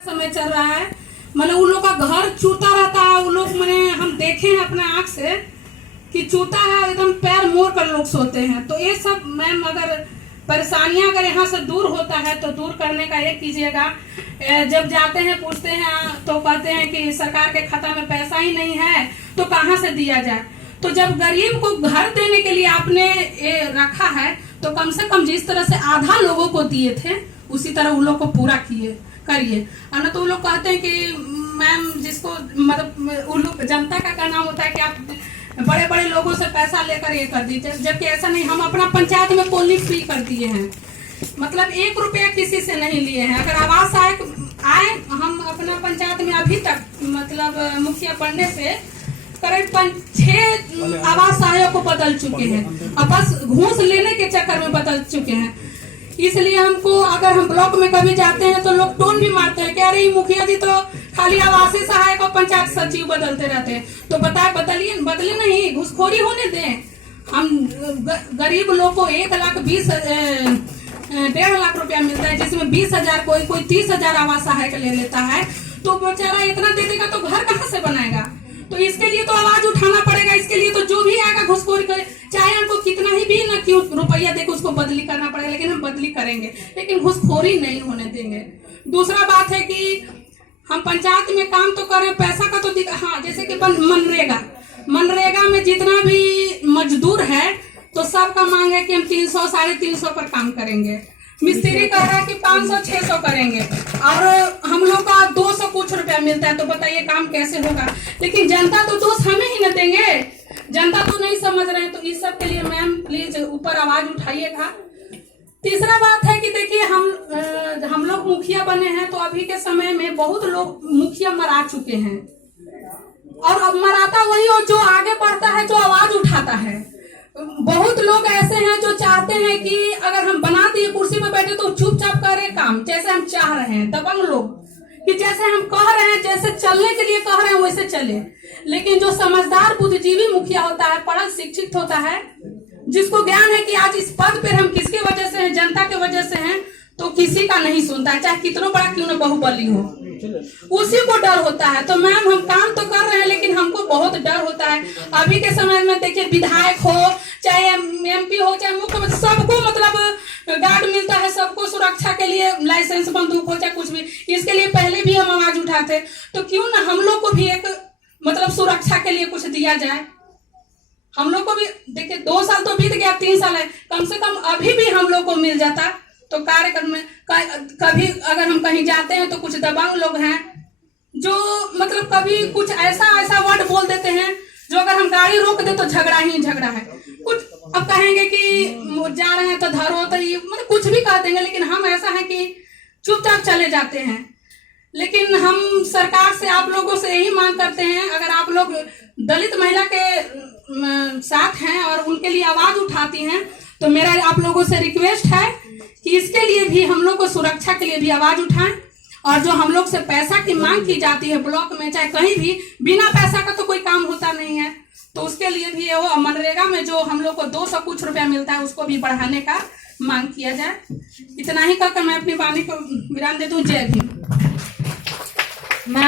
समय चल रहा है, मैंने उन लोग का घर चूता रहता है। उन लोग मैंने हम देखे हैं अपने आंख से कि चूता है, एकदम पैर मोड़ कर लोग सोते हैं। तो ये सब मैम अगर परेशानियां अगर यहाँ से दूर होता है तो दूर करने का ये कीजिएगा। जब जाते हैं पूछते हैं तो कहते हैं कि सरकार के खाता में पैसा ही नहीं है तो कहाँ से दिया जाए। तो जब गरीब को घर देने के लिए आपने ये रखा है तो कम से कम जिस तरह से आधा लोगों को दिए थे उसी तरह उन लोग को पूरा करिए। और न तो वो लोग कहते हैं कि मैम जिसको मतलब उन लोग जनता का कहना होता है कि आप बड़े बड़े लोगों से पैसा लेकर ये कर दीजिए, जबकि ऐसा नहीं। हम अपना पंचायत में कॉलोनी फ्री कर दिए हैं, मतलब 1 रुपया किसी से नहीं लिए हैं। अगर आवास आए हम अपना पंचायत में अभी तक मतलब मुखिया बनने से करीब 5-6 आवास सहायक को बदल चुके हैं और बस घूस लेने के चक्कर में बदल चुके हैं। इसलिए हमको अगर हम ब्लॉक में कभी जाते हैं तो लोग टोन भी मारते हैं कि अरे मुखिया जी तो खाली आवासीय सहायक और पंचायत सचिव बदलते रहते हैं। तो बताए बदले नहीं, घुसखोरी होने दें। हम गरीब लोग को 1,20,000 लाख रुपया मिलता है, जिसमें 20,000 कोई 30,000 आवास सहायक ले लेता है। तो बेचारा इतना दे देगा तो घर कहाँ से बनाएगा। तो इसके लिए तो आवाज उठाना पड़ेगा। इसके लिए तो जो भी आएगा घुसखोरी करे, चाहे हमको कितना ही भी न क्यों रुपया देकर उसको बदली करना पड़ेगा, लेकिन हम बदली करेंगे, लेकिन घुसखोरी नहीं होने देंगे। दूसरा बात है कि हम पंचायत में काम तो करें, पैसा का तो हाँ, जैसे कि मनरेगा में जितना भी मजदूर है तो सबका मांग है कि हम 300 350 पर काम करेंगे। मिस्त्री कह रहा है कि 500-600 करेंगे और हम लोग का 200 कुछ रुपया मिलता है। तो बताइए काम कैसे होगा। लेकिन जनता तो दोष हमें ही न देंगे, जनता तो नहीं समझ रहे हैं। तो इस सब के लिए मैम प्लीज ऊपर आवाज उठाइएगा। तीसरा बात है कि देखिए हम लोग मुखिया बने हैं तो अभी के समय में बहुत लोग मुखिया मरा चुके हैं और अब मराता वही हो जो आगे बढ़ता है, जो आवाज उठाता है। बहुत लोग ऐसे हैं जो चाहते हैं कि अगर हम बना दिए कुर्सी पे बैठे तो चुपचाप करें काम जैसे हम चाह रहे हैं। दबंग लोग कि जैसे हम कह रहे हैं, जैसे चलने के लिए कह रहे हैं वैसे चले। लेकिन जो समझदार बुद्धिजीवी मुखिया होता है, पढ़ा शिक्षित होता है, जिसको ज्ञान है कि आज इस पद पर हम किसके वजह से हैं, जनता के वजह से हैं, तो किसी का नहीं सुनता है, चाहे कितना बड़ा क्यों न बाहुबली हो, उसी को डर होता है। तो मैम हम काम तो कर रहे हैं लेकिन हमको बहुत डर होता है। अभी के समय में देखिए विधायक हो चाहे MP हो चाहे मुख्यमंत्री, सबको मतलब गार्ड मिलता है, सबको सुरक्षा के लिए लाइसेंस बंदूक हो चाहे कुछ भी। इसके लिए पहले भी हम आवाज उठाते, तो क्यों ना हम लोग को भी एक मतलब सुरक्षा के लिए कुछ दिया जाए। हम लोग को भी देखिए 2 साल तो बीत गया, 3 साल है, कम से कम अभी भी हम लोग को मिल जाता तो कार्यक्रम में कभी अगर हम कहीं जाते हैं तो कुछ दबंग लोग हैं जो मतलब कभी कुछ ऐसा वर्ड बोल देते हैं जो अगर हम गाड़ी रोक दे तो झगड़ा है। कुछ अब कहेंगे कि जा रहे हैं तो धरो, तो ये मतलब कुछ भी कह देंगे, लेकिन हम ऐसा है कि चुपचाप चले जाते हैं। लेकिन हम सरकार से आप लोगों से यही मांग करते हैं, अगर आप लोग दलित महिला के साथ हैं और उनके लिए आवाज उठाती हैं तो मेरा आप लोगों से रिक्वेस्ट है कि इसके लिए भी हम लोग को सुरक्षा के लिए भी आवाज उठाएं। और जो हम लोग से पैसा की मांग की जाती है ब्लॉक में चाहे कहीं भी, बिना पैसा का तो कोई काम होता नहीं है। तो उसके लिए भी वो मनरेगा में जो हम लोग को 200 कुछ रुपया मिलता है उसको भी बढ़ाने का मांग किया जाए। इतना ही कहकर मैं अपनी वाणी को विराम दे दूं। जय भीम। मैम